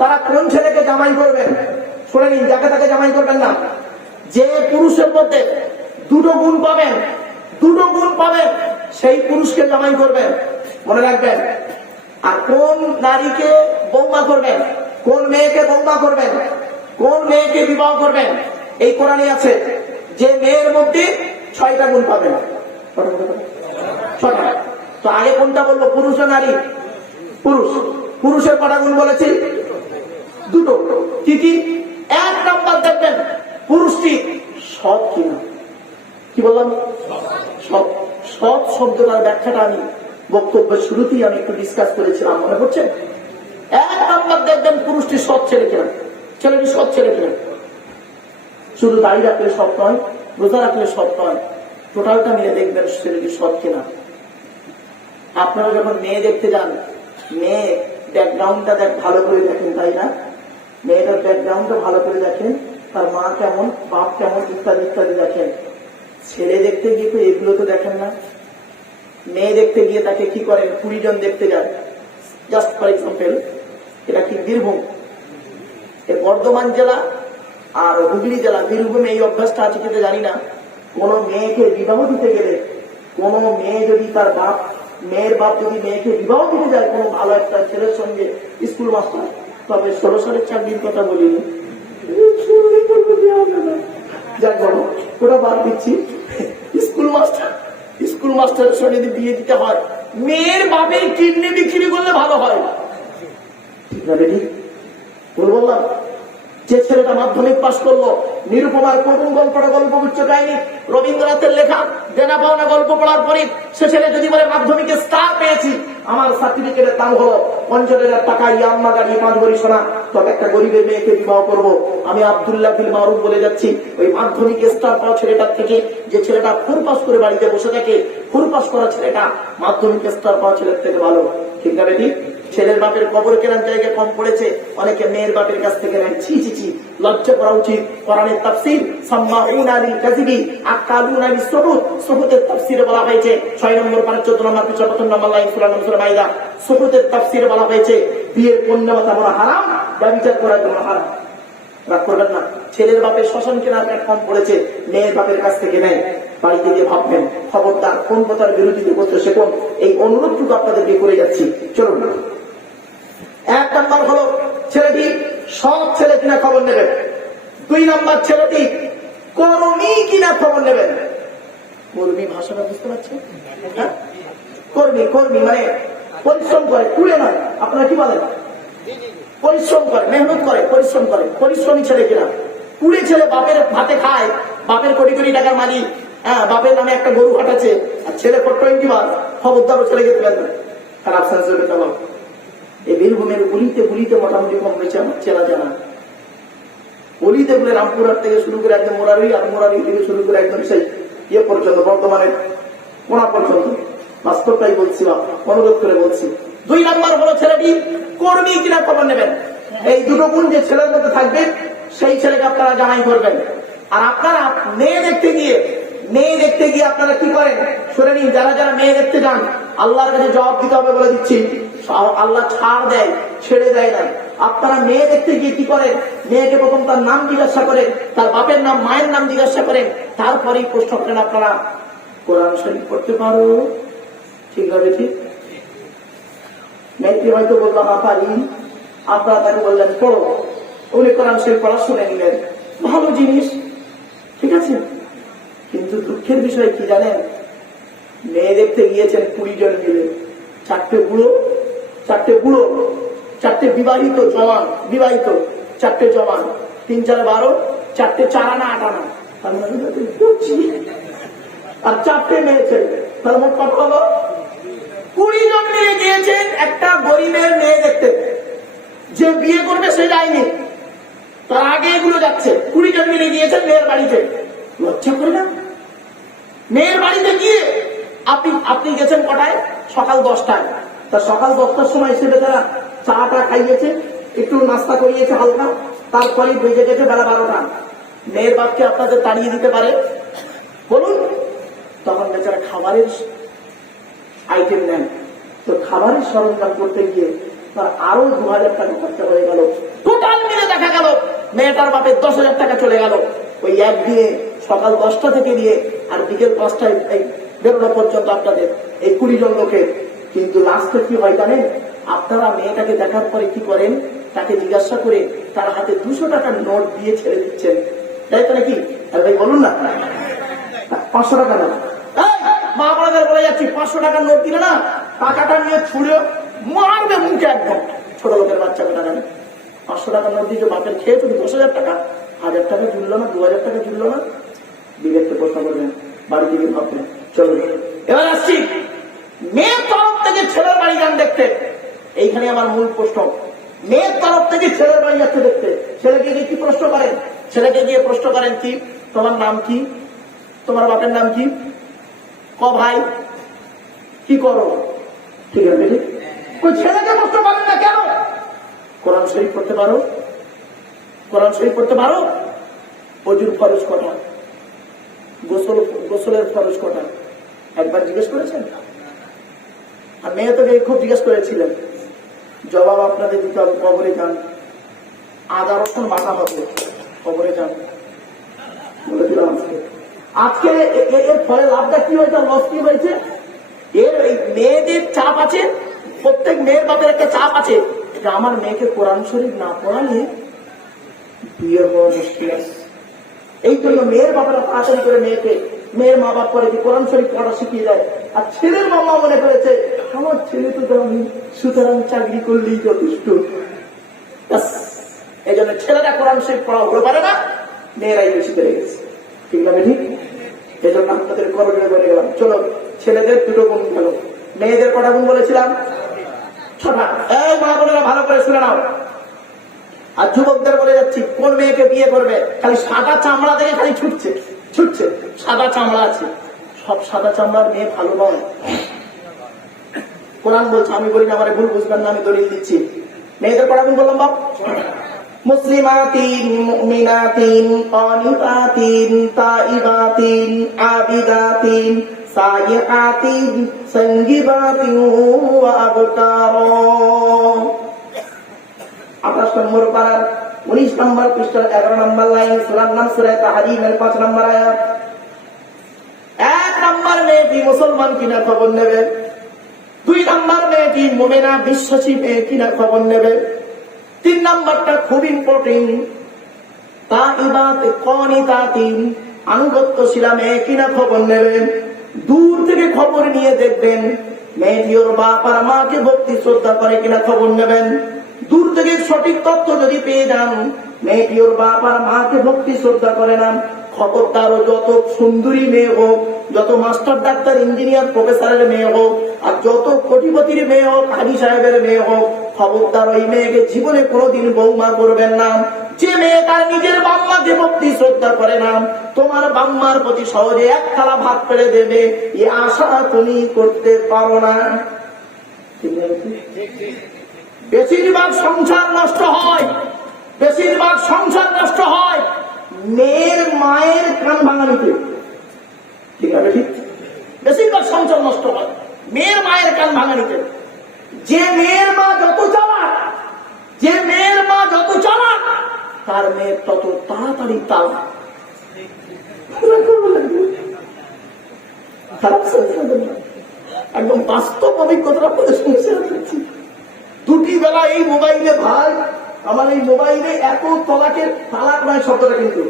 তারা কোন ছেলেকে জামাই করবেন? শুনে নিন, যাকে তাকে জামাই করবেন না। যে পুরুষের মধ্যে দুটো গুণ পাবেন, দুটো গুণ পাবেন, সেই পুরুষকে জামাই করবেন। মনে রাখবেন, আর কোন নারীকে বৌমা করবেন? কোন মেয়েকে বৌমা করবেন? কোন মেয়েকে বিবাহ করবেন? এই কোরআনে আছে, যে মেয়ের মধ্যে ছয়টা গুণ পাবেন। ছটা তো আগে কোনটা বলব, পুরুষ ও নারী? পুরুষ। পুরুষের কটা গুণ বলেছি? দুটো। কি কি এক নাম্বার দেখবেন, পুরুষটি সৎ কিনা? কি বললাম? সৎ। শব্দটার ব্যাখ্যাটা আমি বক্তব্যের শুরুতেই আমি একটু ডিসকাস করেছিলাম, মনে করছে এক নাম্বার দেখবেন, পুরুষটি সৎ ছেলে কিনা? ছেলেটি সৎ ছেলে কিনা? শুধু দাড়ি রাখলে সৎ নয়, রোজা রাখলে সৎ নয়, টোটালটা মিলে দেখবেন ছেলেটি সৎ কিনা। আপনারা যখন মেয়ে দেখতে যান, মেয়ে ব্যাকগ্রাউন্ডটা দেখ, ভালো করে দেখেন, তাই না? মেয়েটার ব্যাকগ্রাউন্ডটা ভালো করে দেখেন, তার মা কেমন, বাপ কেমন, ইত্যাদি ইত্যাদি দেখেন। ছেলে দেখতে গিয়ে তো এগুলো তো দেখেন না। মেয়ে দেখতে গিয়ে তাকে কি করেন? কুড়ি জন দেখতে যান। জাস্ট ফর এক্সাম্পল এটা কি বীরভূম? এ বর্ধমান জেলা আর হুগলি জেলা, বীরভূমে এই অভ্যাসটা আছে কিন্তু জানি না। কোন মেয়েকে বিবাহ দিতে গেলে, কোন মেয়ে যদি তার বাপ, মেয়ের বাপ যদি মেয়েকে বিবাহ দিতে যায়, কোনো ভালো একটা ছেলের সঙ্গে স্কুল মাস্টার তবে ষোলো চাকরির কথা বলিনি। যাক ওটা বাদ দিচ্ছি। স্কুল মাস্টার, স্কুল যদি বিয়ে দিতে হয়, মেয়ের কিডনি বিক্রি করলে ভালো হয়। ঠিক না? যে ছেলেটা মাধ্যমিক পাশ করল, নিরুপমার করুণ গল্পটা গল্প গুচ্ছ কাহিনী, রবীন্দ্রনাথের লেখা, দেনা পাওনা গল্প পড়ার পরে সে ছেলে যদি বলে, মাধ্যমিকে স্টার পেয়েছি আমার সার্টিফিকেটের দাম হলো পঞ্চাশ হাজার টাকা ইয়াম্মা গাড়ি পাঁচ ভরি সোনা। তবে একটা গরিবের মেয়েকে বিবাহ করব। আমি আবদুল্লাহ বিল মারুফ বলে যাচ্ছি। ওই মাধ্যমিক স্টার পাওয়া ছেলেটার থেকে যে ছেলেটা ফুর পাস করে বাড়িতে বসে থাকে ফুর পাস করা ছেলেটা মাধ্যমিক স্টার পাওয়া ছেলের থেকে ভালো। ঠিক না বেটি? ছেলের বাপের কবর কেনার জায়গা কম পড়েছে। অনেকে মেয়ের বাপের কাছ থেকে নেয়। ছি ছি ছি, লজ্জা করা উচিত। কোরআনের তাফসীর, সাম্মাউন আলিল কাযিবি আকালুন আলিস সুহুদ। সুহুদের তাফসীরে বলা হয়েছে 6 নম্বর পারা 14 নম্বর 75 নম্বর লাইন সূরা নূর মাইদা। সুহুদের তাফসীরে বলা হয়েছে, বিয়ের পণ্যতা বলা হারাম ব্যভিচার করা যেমন হারাম। রাগ করবেন না। ছেলের বাপের শ্মশান কেনার কাঠ কম পড়েছে, মেয়ের বাপের কাছ থেকে নেয়। বাড়িতে গিয়ে ভাববেন, খবরদার কোন কথার বিরোধিতা করতে শেখুন এই অনুরোধটুকু আপনাদেরকে করে যাচ্ছি। চলুন। এক নাম্বার হলো ছেলেটি সব ছেলে কিনা খবর নেবেন। দুই নাম্বার ছেলেটি কর্মী কিনা খবর নেবেন। কর্মী ভাষাটা বুঝতে পারছেন? হ্যাঁ? কর্মী কর্মী মানে পরিশ্রম করে কুড়ে নয়। আপনারা কি বলেন? পরিশ্রম করে, মেহনত করে, পরিশ্রম করে। পরিশ্রমী ছেলে কিনা? কুড়ে ছেলে বাপের ভাতে খায়, বাপের কোটি কোটি টাকার মালিক। হ্যাঁ বাপের নামে একটা গরু হাঁটাচ্ছে। আর ছেলে ফোর টোয়েন্টি বার খবরদারও ছেলে যেতে পারবে খারাপ সেন্সের বেতন এই বীরভূমের গুলিতে গুলিতে মোটামুটি কম হয়েছে আমার চেনা জানা গলিতে বলে রামপুরহাট থেকে শুরু করে একদম মোরারি আর মোরারি থেকে শুরু করে একদম সেই ইয়ে পর্যন্ত, বর্তমানে কোনা পর্যন্ত। বাস্তবটাই বলছিলাম অনুরোধ করে বলছি। দুই নাম্বার হলো ছেলেটি কর্মী কিনা খবর নেবেন। এই দুটো গুণ যে ছেলের মধ্যে থাকবে, সেই ছেলেকে আপনারা জানাই করবেন। আর আপনারা মেয়ে দেখতে গিয়ে, মেয়ে দেখতে গিয়ে আপনারা কি করেন? শুনে নিন, যারা যারা মেয়ে দেখতে যান, আল্লাহর কাছে জবাব দিতে হবে বলে দিচ্ছি। আল্লাহ ছাড় দেয়, ছেড়ে দেয় না আপনারা মেয়ে দেখতে গিয়ে কি করেন? মেয়েকে প্রথম তার নাম জিজ্ঞাসা করেন, তার বাপের নাম, মায়ের নাম জিজ্ঞাসা করেন। তারপরেই প্রশ্ন করেন আপনারা, কোরআন শরীফ পড়তে পারো? ঠিক হবে, ঠিক? মেয়েটি হয়তো বললাম আপারি আপনারা তাকে বললেন, পড়ো। উনি কোরআন শরীফ পড়া শুনে নিলেন। ভালো জিনিস, ঠিক আছে? কিন্তু দুঃখের বিষয় কি জানেন? মেয়ে দেখতে গিয়েছেন কুড়ি জন মিলে, চারটে বুড়ো চারটে বুড়ো, চারটে বিবাহিত জওয়ান, বিবাহিত চারটে জওয়ান, তিন চার বারো, চারটে চার আনা আট আনা। তার মানে আর চারটে মেয়ে ছেলে। তার মোট কত হলো? কুড়ি জন মিলে গিয়েছেন একটা গরিবের মেয়ে দেখতে। যে বিয়ে করবে সে যায়নি। তার আগে এগুলো যাচ্ছে। কুড়ি জন মিলে গিয়েছেন মেয়ের বাড়িতে। লজ্জা করে না? মেয়ের বাড়িতে গিয়ে আপনি আপনি গেছেন কটায়? সকাল দশটায়। তা সকাল দশটার সময় এসে তারা চাটা খাইয়েছে, একটু নাস্তা করিয়েছে হালকা তারপরে বেজে গেছে বেলা বারোটা। মেয়ের বাপকে আপনাদের তাড়িয়ে দিতে পারে? বলুন। তখন বেচারা খাবারের আইটেম নেন। তো খাবারের সরঞ্জাম করতে গিয়ে তার আরও দু হাজার টাকা খরচা হয়ে গেল। টোটাল মিলে দেখা গেল, মেয়েটার বাপের দশ হাজার টাকা চলে গেল। ওই একদিনে সকাল দশটা থেকে নিয়ে আর বিকেল পাঁচটায় বেরোনো পর্যন্ত আপনাদের এই কুড়ি জন লোকের কিন্তু লাস্টে কি হয় জানেন আপনারা মেয়েটাকে দেখার পরে কি করেন? তাকে জিজ্ঞাসা করে তার হাতে দুশো টাকার নোট দিয়ে ছেড়ে দিচ্ছেন। তাই তো নাকি? ভাই বলুন না। পাঁচশো টাকা নোট না দিয়ে খেয়ে দশ হাজার টাকা হাজার টাকা দু হাজার টাকা বাড়িতে ভাববেন এবার আসছি। থেকে ছেলের বাড়ি যান দেখতে। এইখানে আমার মূল প্রশ্ন। মেয়ের তরফ থেকে ছেলের বাড়ি যাচ্ছে দেখতে। ছেলেকে গিয়ে কি প্রশ্ন করেন? ছেলেকে গিয়ে প্রশ্ন করেন কি? তোমার নাম কি? তোমার বাপের নাম কি? ক ভাই? কি করো? ঠিক আছে ওই ছেলেকে প্রশ্ন করেন না কেন? কোরআন শরীফ পড়তে পারো? কোরআন শরীফ পড়তে পারো? অজুর ফরজ কটা। গোসল, গোসলের ফরজ কটা। একবার জিজ্ঞেস করেছেন? আর মেয়ে তোকে খুব জিজ্ঞেস করেছিলেন, জবাব আপনাদের দিতে হবে, কবরে যান। আদা রসুন বাটা হবে, কবরে যান। বলে দিলাম আজকে। এর ফলে লাভটা কি হয়েছে? লস কি হয়েছে? এর এই মেয়েদের চাপ আছে, প্রত্যেক মেয়ের বাপের একটা চাপ আছে। যে আমার মেয়েকে কোরআন শরীফ না পড়ালে বিয়ে হওয়া মুশকিল আছে। এই জন্য মেয়ের বাবারা তাড়াতাড়ি করে মেয়েকে, মেয়ের মা বাপ করে কোরআন শরীফ পড়া শিখিয়ে দেয়? আর ছেলের মামা মনে করেছে আমার ছেলে তো দামি সুতরাং চাকরি করলেই যথেষ্ট। এই জন্য ছেলেরা কোরআন শরীফ পড়া হতে পারে না, মেয়েরাই বেশি পেরে গেছে। ঠিক না ঠিক এই জন্য আপনাদের করণীয় বলে গেলাম, চলো, ছেলেদের দুটো গুণ গেল মেয়েদের কটা গুণ বলেছিলাম? ছটা। এই মা বোনেরা ভালো করে শুনে নাও। আর যুবকদের বলে যাচ্ছি, কোন মেয়েকে বিয়ে করবে? খালি সাদা চামড়া দেখে খালি ছুটছে ছুটছে। সাদা চামড়া আছে। সব সাদা চামড়ার মেয়ে ভালো নয়। কোরআন বলছে, আমি বলি না, আমার ভুল বুঝবেন না, আমি দলিল দিচ্ছি। মেয়েদের পড়া বললাম বাপ? মুসলিমাতিন, মুমিনাতিন অনিতাতিন তাইবাতিন, আবিদাতিন, সাইয়াতিন, সঙ্গীবাতিন ওয়া আবকার আঠাশ নম্বর পারার উনিশ নম্বর পৃষ্ঠা এগারো নম্বর লাইন সুরার নাম সুরায় তাহারিমের পাঁচ নম্বর আয়াত। এক নম্বর মেয়েটি মুসলমান কিনা খবর নেবে? দুই নম্বর মেয়েটি মোমেনা বিশ্বাসী মেয়ে কিনা খবর নেবে? তিন নাম্বারটা খুব ইম্পর্টেন্ট তা ইবাতে কনি তা তিন মেয়ে কিনা খবর নেবেন দূর থেকে খবর নিয়ে দেখবেন মেয়েটি ওর বাপ আর মাকে ভক্তি শ্রদ্ধা করে কিনা খবর নেবেন। দূর থেকে সঠিক তথ্য যদি পেয়ে যান মেয়েটি ওর বাপ আর মাকে ভক্তি শ্রদ্ধা করে না খবরদার যত সুন্দরী মেয়ে হোক, যত মাস্টার ডাক্তার, ইঞ্জিনিয়ার, প্রফেসরের মেয়ে হোক, আর যত কোটিপতির মেয়ে হোক, হাজি সাহেবের মেয়ে হোক খবরদার ওই মেয়েকে জীবনে কোনোদিন বৌমা করবেন না। যে মেয়ে তার নিজের বাম্মাকে ভক্তি শ্রদ্ধা করে না, তোমার বাম্মার প্রতি সহজে এক থালা ভাত পেড়ে দেবে, এ আশা তুমি করতে পারো না। বেশিরভাগ সংসার নষ্ট হয়, বেশিরভাগ সংসার নষ্ট হয়। মেয়ের, মায়ের কান ভাঙানিতে ঠিক আছে ঠিক বেশিরভাগ সংসার নষ্ট হয়। মেয়ের, মায়ের কান ভাঙানিতে যে মেয়ের মা যত চালাক, যে মেয়ের মা যত চালাক, তার মেয়ের তত তাড়াতাড়ি না। একদম বাস্তব অভিজ্ঞতা দুটি বেলা এই মোবাইলে ভাই আমার এই মোবাইলে এত তলাকের তালাক নয় শব্দটা কিন্তু।